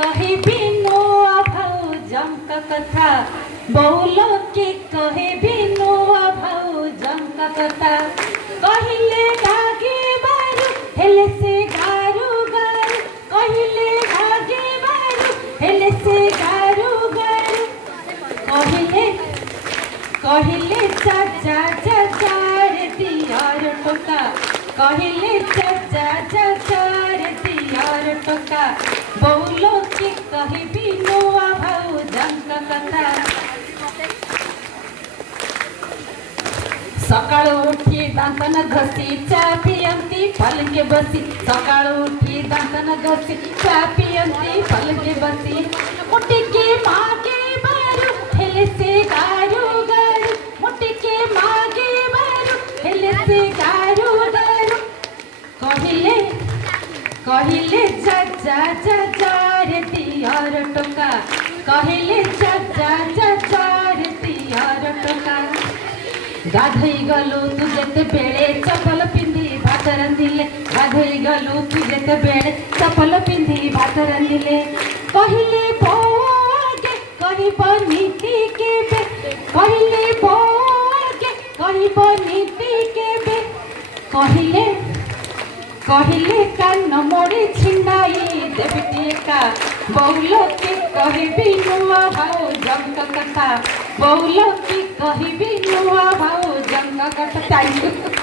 कहबी नुआ भाउजंक कथा बहुलो के कहबी नुआ भाउजंक कथा कहिले गागे बारू हेले से गारू गारू कहिले गागे बारू हेले से गारू गारू कहिले कहिले चाचा चाचा रे दियार टोका कहिले चाचा चाचा रे दियार टोका बहुलो के कहबी नुआ भाउजंक कथा सकाळू उठी दांतन घसी चा पियंती पलके बसी सकाळू उठी दांतन घसी चा पियंती पलके बसी मुट्ठी के मागे बारू हेले से गारू गारू मुट्ठी के मागे बारू हेले से गारू गारू कहिले कहिले चाचा चाचा रे दियार टोका कहिले चाचा चाचा रे दियार टोका गाधई गलु तू जेते बेले चपल पिंधी भात रांधिले गाधई गलु तू जेते बेले चपल पिंधी भात रांधिले कहिले बोगे कहिब नीति केबे कहिले बोगे कहिब नीति केबे कहिले कहिले कान मोड़ी छिंडाई देबी एका बहुलो के कहबी नुआ भाउजंक कथा बहुलो के कहबी नुआ भाउजंक कथा। Thank you.